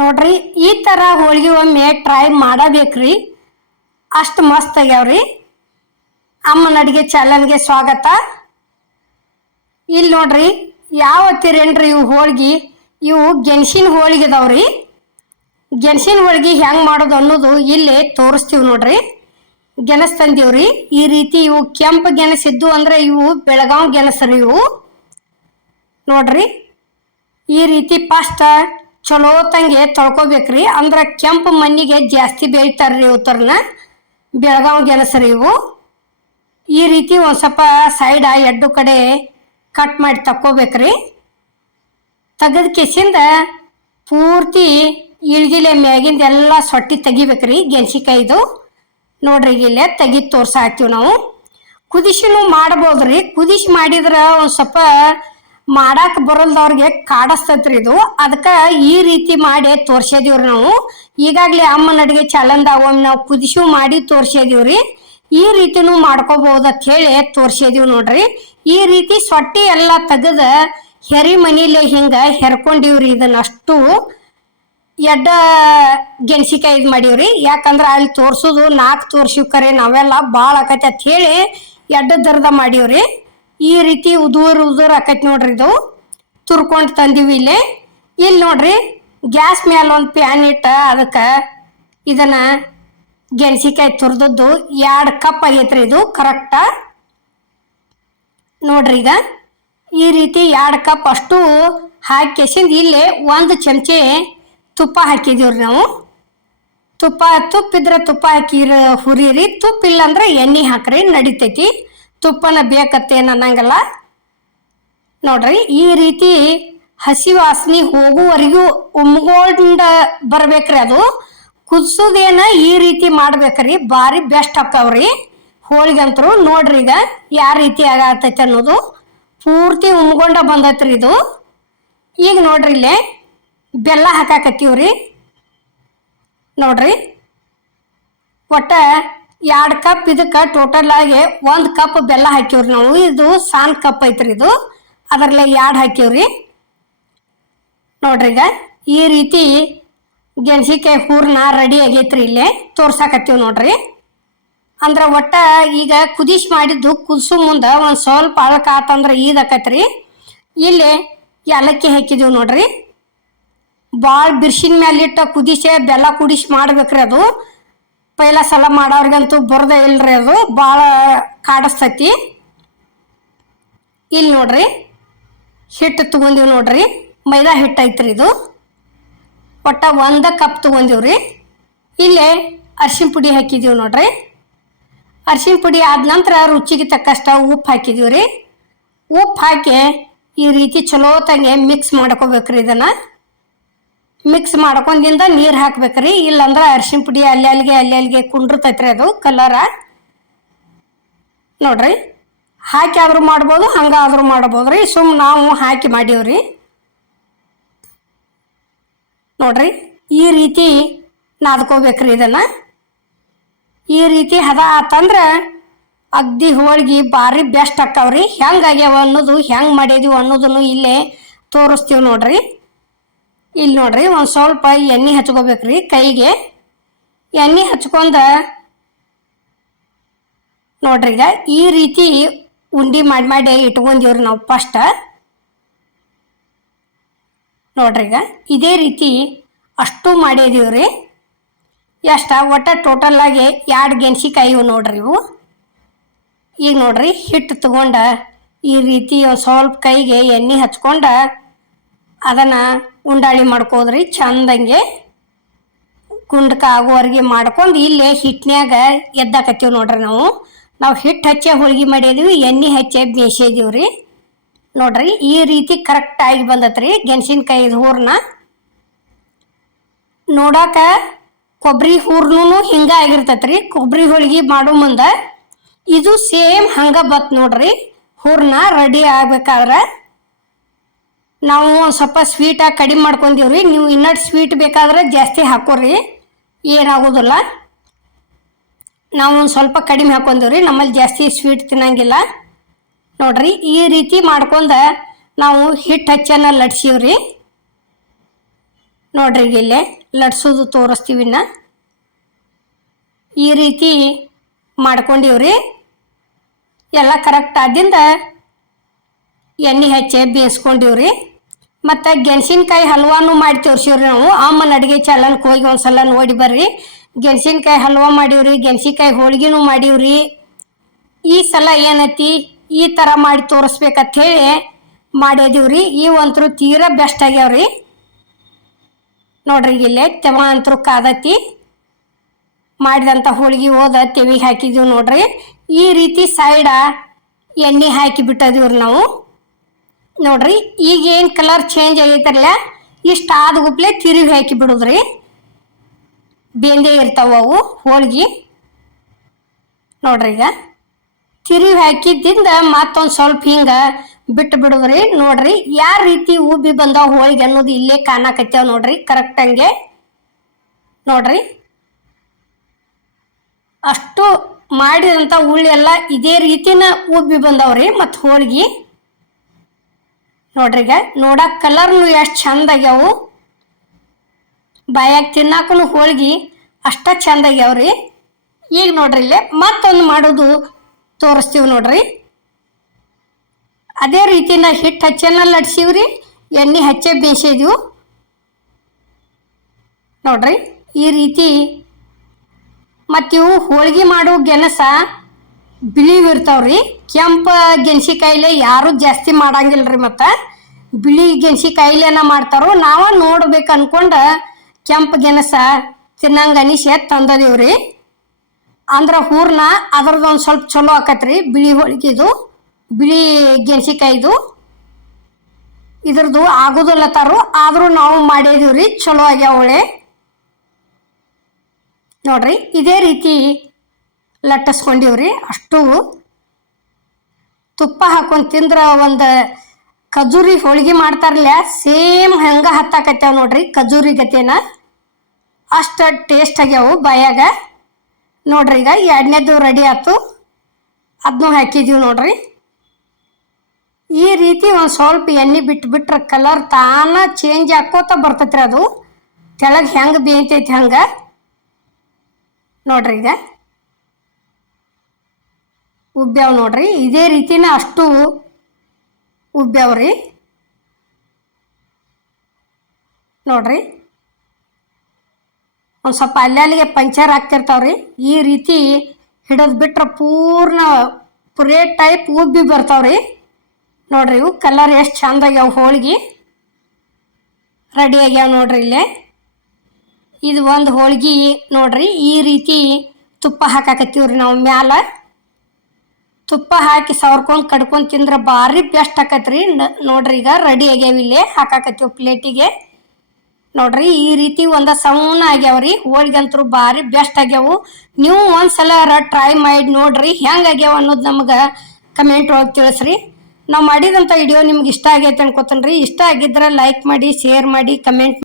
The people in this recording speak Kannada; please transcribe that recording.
ನೋಡ್ರಿ, ಈ ಥರ ಹೋಳಿಗೆ ಒಮ್ಮೆ ಟ್ರೈ ಮಾಡಬೇಕ್ರಿ. ಅಷ್ಟು ಮಸ್ತ್ ಆಗ್ಯಾವ್ರಿ. ಅಮ್ಮನ ಅಡುಗೆ ಚಾನಲ್ಗೆ ಸ್ವಾಗತ. ಇಲ್ಲಿ ನೋಡ್ರಿ, ಯಾವ ತಿರೇನ್ರಿ ಇವು ಹೋಳಿಗೆ? ಇವು ಗೆಣಸಿನ ಹೋಳಿಗೆ ಅದಾವ್ರಿ. ಗೆಣಸಿನ ಹೋಳಿಗೆ ಹೆಂಗೆ ಮಾಡೋದು ಅನ್ನೋದು ಇಲ್ಲಿ ತೋರಿಸ್ತೀವಿ ನೋಡ್ರಿ. ಗೆಣಸ್ ತಂದೀವ್ರಿ. ಈ ರೀತಿ ಇವು ಕೆಂಪು ಗೆಣಸ್ ಇದ್ದು ಅಂದ್ರೆ ಇವು ಬೆಳಗಾವ್ ಗೆಣಸ್ರಿ ಇವು. ನೋಡ್ರಿ, ಈ ರೀತಿ ಫಸ್ಟ್ ಚಲೋ ತಂಗೆ ತೊಳ್ಕೊಬೇಕ್ರಿ. ಅಂದ್ರೆ ಕೆಂಪು ಮಣ್ಣಿಗೆ ಜಾಸ್ತಿ ಬೇಯ್ತಾರ್ರಿ ಇವತ್ತರ್ನ ಬೆಳಗಾವ್ ಗೆಣಸರಿ ಇವು. ಈ ರೀತಿ ಒಂದು ಸ್ವಲ್ಪ ಸೈಡ ಎಡ್ಡು ಕಡೆ ಕಟ್ ಮಾಡಿ ತಕ್ಕೋಬೇಕ್ರಿ. ತೆಗೆದ ಕೆಸಿಂದ ಪೂರ್ತಿ ಇಳ್ಗಿಲೆ ಮ್ಯಾಗಿಂದ ಎಲ್ಲ ಸೊಟ್ಟಿ ತೆಗಿಬೇಕ್ರಿ ಗೆಣಸಿಕಾಯ್ದು. ನೋಡ್ರಿ ಇಲ್ಲೇ ತೆಗಿದ್ ತೋರ್ಸಾಕ್ತೀವಿ ನಾವು. ಕುದಿಸಿನೂ ಮಾಡ್ಬೋದ್ರಿ. ಕುದಿಸಿ ಮಾಡಿದ್ರ ಒಂದು ಸ್ವಲ್ಪ ಮಾಡಾಕ ಬರಲ್ದವ್ರಿಗೆ ಕಾಡಸ್ತತ್ರಿ ಇದು. ಅದಕ್ಕೆ ಈ ರೀತಿ ಮಾಡಿ ತೋರ್ಸಿದೀವ್ರಿ ನಾವು. ಈಗಾಗಲೇ ಅಮ್ಮನ ಅಡಿಗೆ ಚಲಂದ ಒಮ್ಮೆ ನಾವು ಕುದಿಸು ಮಾಡಿ ತೋರ್ಸಿದೀವ್ರಿ ಈ ರೀತಿನೂ ಮಾಡ್ಕೋಬಹುದು ಅಂತ ಹೇಳಿ ತೋರ್ಸಿದೀವಿ ನೋಡ್ರಿ. ಈ ರೀತಿ ಸೊಟ್ಟಿ ಎಲ್ಲ ತೆಗೆದ ಹೆರಿ ಮನಿಲೆ ಹಿಂಗ ಹೆರ್ಕೊಂಡಿವ್ರಿ ಇದನ್ನ ಅಷ್ಟು ಎಡ್ಡ ಗೆಣಸಿಕಾಯಿ ಇದು ಮಾಡೀವ್ರಿ. ಯಾಕಂದ್ರೆ ಅಲ್ಲಿ ತೋರ್ಸೋದು ನಾಲ್ಕು ತೋರ್ಸಿವ್ ಕರೆ ನಾವೆಲ್ಲ ಭಾಳ ಆಕತಿ ಅಂತ ಹೇಳಿ ಎಡ್ಡ ದರ್ದ ಮಾಡೀವ್ರಿ. ಈ ರೀತಿ ಉದುರು ಉದುರು ಆಕೈತಿ ನೋಡ್ರಿ ಇದು. ತುರ್ಕೊಂಡು ತಂದೀವಿ ಇಲ್ಲಿ. ಇಲ್ಲಿ ನೋಡ್ರಿ, ಗ್ಯಾಸ್ ಮೇಲೆ ಒಂದು ಪ್ಯಾನ್ ಇಟ್ಟ ಅದಕ್ಕೆ ಇದನ್ನ ಗೆಣಸಿಕಾಯಿ ತುರ್ದದ್ದು ಎರಡು ಕಪ್ ಆಗೈತ್ರಿ ಇದು ಕರೆಕ್ಟ ನೋಡ್ರಿ ಈಗ. ಈ ರೀತಿ ಎರಡು ಕಪ್ ಅಷ್ಟು ಹಾಕಿಸಿಂದ ಇಲ್ಲಿ ಒಂದು ಚಮಚೆ ತುಪ್ಪ ಹಾಕಿದೀವ್ರಿ ನಾವು. ತುಪ್ಪ ತುಪ್ಪಿದ್ರೆ ತುಪ್ಪ ಹಾಕಿರ ಹುರಿರಿ, ತುಪ್ಪ ಇಲ್ಲಾಂದ್ರೆ ಎಣ್ಣೆ ಹಾಕ್ರಿ, ನಡಿತೈತಿ. ತುಪ್ಪನ ಬೇಕತ್ತೇನು ಅನ್ನಂಗಲ್ಲ? ನೋಡ್ರಿ, ಈ ರೀತಿ ಹಸಿ ವಾಸನೆ ಹೋಗುವವರೆಗೂ ಉಮ್ಗೊಂಡ ಬರ್ಬೇಕ್ರಿ ಅದು. ಕುದಿಸೋದೇನ ಈ ರೀತಿ ಮಾಡ್ಬೇಕ್ರಿ, ಭಾರಿ ಬೆಸ್ಟ್ ಆಕ್ಕವ್ರಿ ಹೋಳಿಗಂತರು ನೋಡ್ರಿ ಈಗ, ಯಾವ ರೀತಿ ಆಗತೈತೆ ಅನ್ನೋದು. ಪೂರ್ತಿ ಉಮ್ಗೊಂಡ ಬಂದೈತ್ರಿ ಇದು. ಈಗ ನೋಡ್ರಿ ಇಲ್ಲೇ, ಬೆಲ್ಲ ಹಾಕಾಕತ್ತೀವ್ರಿ. ನೋಡ್ರಿ, ಒಟ್ಟ ಎರಡು ಕಪ್ ಇದಕ್ಕೆ ಟೋಟಲ್ ಆಗಿ ಒಂದು ಕಪ್ ಬೆಲ್ಲ ಹಾಕಿವ್ರಿ ನಾವು. ಇದು ಸಾನ್ ಕಪ್ ಐತ್ರಿ ಇದು. ಅದರಲ್ಲೇ ಎರಡು ಹಾಕಿವ್ರಿ ನೋಡ್ರಿ ಈಗ ಈ ರೀತಿ ಗೆಣಸಿಕಾಯಿ ಹೂರ್ನ ರೆಡಿ ಆಗೈತ್ರಿ ಇಲ್ಲಿ. ತೋರ್ಸಾಕತ್ತೀವಿ ನೋಡ್ರಿ. ಅಂದ್ರೆ ಒಟ್ಟ ಈಗ ಕುದಿಸಿ ಮಾಡಿದ್ದು ಕುದಿಸು ಮುಂದೆ ಒಂದು ಸ್ವಲ್ಪ ಅಳಕ ಆತಂದ್ರೆ ಈದಾಕತ್ರಿ. ಇಲ್ಲಿ ಏಲಕ್ಕಿ ಹಾಕಿದೀವಿ ನೋಡ್ರಿ. ಭಾಳ ಬಿರ್ಸಿನ ಮೇಲೆ ಇಟ್ಟ ಕುದಿಸಿ ಬೆಲ್ಲ ಕುದಿಸಿ ಮಾಡ್ಬೇಕ್ರಿ ಅದು. ಪೈಲ ಸಲ ಮಾಡೋರ್ಗಂತೂ ಬರದೇ ಇಲ್ರಿ ಅದು. ಭಾಳ ಕಾಡಿಸ್ತೈತಿ. ಇಲ್ಲಿ ನೋಡ್ರಿ. ಹಿಟ್ಟು ತಗೊಂಡಿವಿ ನೋಡ್ರಿ. ಮೈದಾ ಹಿಟ್ಟು ಐತ್ರಿ ಇದು. ಒಟ್ಟ ಒಂದು ಕಪ್ ತಗೊಂದೀವ್ರಿ ಇಲ್ಲೇ ಅರ್ಶಿನ ಪುಡಿ ಹಾಕಿದ್ದೀವಿ ನೋಡ್ರಿ. ಅರ್ಶಿನ ಪುಡಿ ಆದ ನಂತರ ರುಚಿಗೆ ತಕ್ಕಷ್ಟ ಉಪ್ಪು ಹಾಕಿದ್ದೀವ್ರಿ ರೀ ಉಪ್ಪು ಹಾಕಿ ಈ ರೀತಿ ಚಲೋ ಮಿಕ್ಸ್ ಮಾಡ್ಕೋಬೇಕ್ರಿ ಇದನ್ನು. ಮಿಕ್ಸ್ ಮಾಡ್ಕೊಂಡಿಂದ ನೀರು ಹಾಕ್ಬೇಕ್ರಿ. ಇಲ್ಲಾಂದ್ರೆ ಅರ್ಶಿನ ಪುಡಿ ಅಲ್ಲಿ ಅಲ್ಲಿಗೆ ಅಲ್ಲಿ ಅಲ್ಲಿಗೆ ಕುಂಡಿರ್ತೈತ್ರಿ ಅದು ಕಲರ ನೋಡ್ರಿ. ಹಾಕಿ ಆದ್ರೂ ಮಾಡ್ಬೋದು ಹಂಗಾದ್ರೂ ಮಾಡ್ಬೋದು ರೀ ಸುಮ್ ನಾವು ಹಾಕಿ ಮಾಡೀವ್ರಿ. ನೋಡ್ರಿ. ಈ ರೀತಿ ನಾದ್ಕೋಬೇಕ್ರಿ ಇದನ್ನು. ಈ ರೀತಿ ಹದ ಆತಂದ್ರೆ ಅಗ್ದಿ ಹೋಳ್ಗಿ ಭಾರಿ ಬೆಸ್ಟ್ ಆಕ್ತಾವ್ರಿ ಹೆಂಗೆ ಆಗ್ಯಾವ ಅನ್ನೋದು, ಹೆಂಗೆ ಮಾಡಿದೀವಿ ಅನ್ನೋದನ್ನು ಇಲ್ಲೇ ತೋರಿಸ್ತೀವಿ ನೋಡ್ರಿ. ಇಲ್ಲಿ ನೋಡ್ರಿ, ಒಂದು ಸ್ವಲ್ಪ ಎಣ್ಣೆ ಹಚ್ಕೋಬೇಕ್ರಿ ಕೈಗೆ. ಎಣ್ಣೆ ಹಚ್ಕೊಂಡ ನೋಡ್ರಿ ಈಗ ಈ ರೀತಿ ಉಂಡಿ ಮಾಡಿ ಮಾಡಿ ಇಟ್ಕೊಂಡಿವ್ರಿ ನಾವು ಫಸ್ಟ್ ನೋಡ್ರಿ ಈಗ ಇದೇ ರೀತಿ ಅಷ್ಟು ಮಾಡಿದೀವ್ರಿ. ಎಷ್ಟ ಒಟ್ಟ ಟೋಟಲ್ ಆಗಿ ಎರಡು ಗೆಣಸಿಕಾಯಿ ಇವು ನೋಡ್ರಿ ಇವು. ಈಗ ನೋಡ್ರಿ ಹಿಟ್ಟು ತಗೊಂಡ ಈ ರೀತಿ ಒಂದು ಸ್ವಲ್ಪ ಕೈಗೆ ಎಣ್ಣೆ ಹಚ್ಕೊಂಡು ಅದನ್ನು ಉಂಡಾಳಿ ಮಾಡ್ಕೋದ್ರಿ, ಚಂದಂಗೆ ಗುಂಡ್ಕ ಆಗೋವರೆಗೆ ಮಾಡ್ಕೊಂಡು ಇಲ್ಲೇ ಹಿಟ್ಟಿನ್ಯಾಗ ಎದ್ದಾಕತ್ತೀವಿ ನೋಡ್ರಿ ನಾವು. ನಾವು ಹಿಟ್ಟು ಹಚ್ಚೆ ಹೋಳ್ಗೆ ಮಾಡಿದೀವಿ, ಎಣ್ಣೆ ಹಚ್ಚೆ ಬೇಯಿಸಿದೀವಿ ರೀ. ನೋಡ್ರಿ, ಈ ರೀತಿ ಕರೆಕ್ಟ್ ಆಗಿ ಬಂದತ್ರಿ ಗೆಣಸಿನ್ಕಾಯಿ ಹೂರ್ನ. ನೋಡಾಕ ಕೊಬ್ಬರಿ ಹೂರ್ನು ಹಿಂಗ ಆಗಿರ್ತೈತ್ರಿ ಕೊಬ್ಬರಿ ಹೋಳಿಗೆ ಮಾಡೋ ಮುಂದೆ ಇದು ಸೇಮ್ ಹಂಗ ಬತ್ ನೋಡ್ರಿ, ಹೂರ್ನ ರೆಡಿ ಆಗ್ಬೇಕಾದ್ರೆ. ನಾವು ಸ್ವಲ್ಪ ಸ್ವೀಟಾಗಿ ಕಡಿಮೆ ಮಾಡ್ಕೊಂಡೀವ್ರಿ ನೀವು ಇನ್ನಷ್ಟು ಸ್ವೀಟ್ ಬೇಕಾದ್ರೆ ಜಾಸ್ತಿ ಹಾಕೋರಿ. ಏನಾಗೋದಿಲ್ಲ. ನಾವು ಸ್ವಲ್ಪ ಕಡಿಮೆ ಹಾಕೊಂಡೀವ್ರಿ ನಮ್ಮಲ್ಲಿ ಜಾಸ್ತಿ ಸ್ವೀಟ್ ತಿನ್ನಂಗಿಲ್ಲ. ನೋಡ್ರಿ, ಈ ರೀತಿ ಮಾಡ್ಕೊಂಡು ನಾವು ಹಿಟ್ಟು ಹಚ್ಚನ ಲಟ್ಸೀವ್ರಿ. ನೋಡ್ರಿ ಇಲ್ಲೇ ಲಟ್ಸೋದು ತೋರಿಸ್ತೀವಿ ಇನ್ನ. ಈ ರೀತಿ ಮಾಡ್ಕೊಂಡಿವ್ರಿ. ಎಲ್ಲ ಕರೆಕ್ಟ್ ಆದಿಂದ ಎಣ್ಣೆ ಹಚ್ಚಿ ಬೇಯಿಸ್ಕೊಂಡಿವ್ರಿ. ಮತ್ತು ಗೆಣಸಿನಕಾಯಿ ಹಲ್ವಾನು ಮಾಡಿ ತೋರಿಸಿವ್ರಿ ನಾವು. ಅಮ್ಮನ ಅಡುಗೆ ಚಾಲನ್ಗೆ ಹೋಗಿ ಒಂದ್ಸಲ ನೋಡಿ ಬರ್ರಿ. ಗೆಣಸಿನಕಾಯಿ ಹಲ್ವಾ ಮಾಡೀವ್ರಿ, ಗೆಣಸಿನಕಾಯಿ ಹೋಳ್ಗಿನೂ ಮಾಡೀವ್ರಿ. ಈ ಸಲ ಏನೈತಿ? ಈ ಥರ ಮಾಡಿ ತೋರಿಸ್ಬೇಕಂತ ಹೇಳಿ ಈ ಇವಂತರೂ ತೀರಾ ಬೆಸ್ಟ್ ಆಗ್ಯಾವ್ರಿ. ನೋಡ್ರಿ ಇಲ್ಲೇ ತೆವ ಅಂತರೂ ಕಾದತಿ. ಮಾಡಿದಂಥ ಹೋಳಿಗೆ ಹೋದ ತೆವಿಗೆ ಹಾಕಿದೀವಿ ನೋಡ್ರಿ. ಈ ರೀತಿ ಸೈಡ ಎಣ್ಣೆ ಹಾಕಿ ಬಿಟ್ಟದೀವ್ರಿ ನಾವು. ನೋಡ್ರಿ ಈಗ ಏನು ಕಲರ್ ಚೇಂಜ್ ಆಗೈತಲ್ಲ, ಇಷ್ಟು ಆದ ಗುಪ್ಲೆ ತಿರುಗಿ ಹಾಕಿ ಬಿಡುದ್ರಿ. ಬೆಂದೆ ಇರ್ತಾವ ಅವು, ಹೋಳ್ಗಿ. ನೋಡ್ರಿ ಈಗ ತಿರುವಿ ಹಾಕಿದ್ದಿಂದ ಮತ್ತೊಂದು ಸ್ವಲ್ಪ ಹಿಂಗೆ ಬಿಟ್ಟು ಬಿಡುದ್ರಿ. ನೋಡ್ರಿ, ಯಾವ ರೀತಿ ಉಬ್ಬಿ ಬಂದಾವ ಹೋಳಿಗೆ ಅನ್ನೋದು ಇಲ್ಲೇ ಕಾಣಕತ್ತೇವ ನೋಡ್ರಿ ಕರೆಕ್ಟ್ ಹಂಗೆ. ನೋಡ್ರಿ, ಅಷ್ಟು ಮಾಡಿದಂಥ ಉಳ್ಳಿ ಎಲ್ಲ ಇದೇ ರೀತಿನ ಉಬ್ಬಿ ಬಂದಾವ್ರಿ ಮತ್ತು ಹೋಳ್ಗೆ. ನೋಡ್ರಿ ಈಗ ನೋಡಕ್ ಕಲರ್ನು ಎಷ್ಟು ಚಂದ ಆಗ್ಯಾವು. ಬಾಯಾಗ ತಿನ್ನಾಕನು ಹೋಳ್ಗೆ ಅಷ್ಟ ಚಂದ ಆಗ್ಯಾವ್ರಿ. ಈಗ ನೋಡ್ರಿ ಇಲ್ಲೇ ಮತ್ತೊಂದು ಮಾಡೋದು ತೋರಿಸ್ತೀವಿ ನೋಡ್ರಿ. ಅದೇ ರೀತಿನ ಹಿಟ್ಟು ಹಚ್ಚನ ಲಟ್ಸೀವ್ರಿ ಎಣ್ಣೆ ಹಚ್ಚೆ ಬೇಯಿಸಿದ್ವು. ನೋಡ್ರಿ ಈ ರೀತಿ ಮತ್ತಿವು ಹೋಳ್ಗೆ ಮಾಡೋ ಗೆಣಸ ಬಿಳಿವು ಇರ್ತಾವ್ರಿ. ಕೆಂಪ ಗೆಣಸಿಕಾಯಿಲೆ ಯಾರು ಜಾಸ್ತಿ ಮಾಡಂಗಿಲ್ರಿ ಮತ್ತು. ಬಿಳಿ ಗೆಣಸಿಕಾಯಿಲೆನ ಮಾಡ್ತಾರೋ ನಾವ ನೋಡ್ಬೇಕು ಅನ್ಕೊಂಡ ಕೆಂಪು ಗೆಣಸ ತಿನ್ನಂಗ ಅನಿಸಿ ತಂದದೀವ್ರಿ. ಅಂದ್ರ ಹೂರ್ನ ಅದ್ರದ್ದು ಒಂದು ಸ್ವಲ್ಪ ಚಲೋ ಆಕತ್ರಿ, ಬಿಳಿ ಹೋಳಿಗೆದು, ಬಿಳಿ ಗೆಣಸಿಕಾಯಿದು. ಇದ್ರದ್ದು ಆಗೋದಿಲ್ಲ ಆದ್ರೂ ನಾವು ಮಾಡಿದೀವ್ರಿ, ಚಲೋ ಆಗ್ಯಾವಳೆ ನೋಡ್ರಿ, ಇದೇ ರೀತಿ ಲಟ್ಟಿಸ್ಕೊಂಡಿವ್ರಿ. ಅಷ್ಟು ತುಪ್ಪ ಹಾಕೊಂಡು ತಿಂದ್ರೆ ಒಂದು ಖಜೂರಿ ಹೋಳಿಗೆ ಮಾಡ್ತಾರಲ್ಲ ಸೇಮ್ ಹಂಗೆ ಹತ್ತಾಕತ್ಯಾವ ನೋಡ್ರಿ ಖಜೂರಿ ಗತಿನ ಅಷ್ಟು ಟೇಸ್ಟ್ ಆಗ್ಯಾವು ಬಾಯಾಗ. ನೋಡ್ರಿ ಈಗ ಎರಡನೇದು ರೆಡಿ ಆಯ್ತು ಅದನ್ನೂ ಹಾಕಿದೀವಿ ನೋಡ್ರಿ. ಈ ರೀತಿ ಒಂದು ಸ್ವಲ್ಪ ಎಣ್ಣೆ ಬಿಟ್ಟು ಬಿಟ್ರೆ ಕಲರ್ ತಾನ ಚೇಂಜ್ ಆಕೋತ ಬರ್ತೈತ್ರಿ ಅದು. ತೆಳಗೆ ಹೆಂಗೆ ಬೇಯ್ತೈತಿ ಹಂಗೆ. ನೋಡ್ರಿ ಈಗ. ಉಬ್ಬ್ಯಾವ ನೋಡ್ರಿ. ಇದೇ ರೀತಿನ ಅಷ್ಟು ಉಬ್ಬ್ಯಾವ್ರಿ. ನೋಡ್ರಿ. ಒಂದು ಸ್ವಲ್ಪ ಅಲ್ಲಲ್ಲಿಗೆ ಪಂಚರ್ ಆಗ್ತಿರ್ತಾವ್ರಿ ಈ ರೀತಿ ಹಿಡಿದು ಬಿಟ್ರೆ ಪೂರ್ಣ ಪುರೇ ಟೈಪ್ ಉಬ್ಬಿ ಬರ್ತಾವ್ರಿ. ನೋಡ್ರಿ ಇವು ಕಲರ್ ಎಷ್ಟು ಚಂದ ಆಗ್ಯಾವ ಹೋಳ್ಗೆ. ರೆಡಿ ಆಗ್ಯಾವ ನೋಡ್ರಿ ಇಲ್ಲೇ. ಇದು ಒಂದು ಹೋಳ್ಗೆ ನೋಡ್ರಿ. ಈ ರೀತಿ ತುಪ್ಪ ಹಾಕಾಕತ್ತೀವ್ರಿ ನಾವು ಮ್ಯಾಲ. ತುಪ್ಪ ಹಾಕಿ ಸವರ್ಕೊಂಡು ಕಡ್ಕೊಂಡು ತಿಂದ್ರೆ ಭಾರಿ ಬೆಸ್ಟ್ ಆಕತ್ರಿ. ನೋಡ್ರಿ ಈಗ ರೆಡಿ ಆಗ್ಯಾವ ಇಲ್ಲೇ, ಹಾಕಾಕತ್ತೀವಿ ಪ್ಲೇಟಿಗೆ. ನೋಡ್ರಿ ಈ ರೀತಿ ಒಂದ ಸೌನ ಆಗ್ಯಾವ್ರಿ. ಹೋಳಿಗಂತರು ಭಾರಿ ಬೆಸ್ಟ್ ಆಗ್ಯಾವು. ನೀವು ಒಂದ್ಸಲ ಟ್ರೈ ಮಾಡಿ ನೋಡ್ರಿ ಹೆಂಗ್ ಆಗ್ಯಾವ ಅನ್ನೋದು ನಮ್ಗೆ ಕಮೆಂಟ್ ಒಳಗೆ ತಿಳಿಸ್ರಿ. ನಾವು ಮಾಡಿದಂಥ ವಿಡಿಯೋ ನಿಮ್ಗೆ ಇಷ್ಟ ಆಗೈತೆ ಅನ್ಕೋತೇನೆ ಇಷ್ಟ ಆಗಿದ್ರೆ ಲೈಕ್ ಮಾಡಿ ಶೇರ್ ಮಾಡಿ ಕಮೆಂಟ್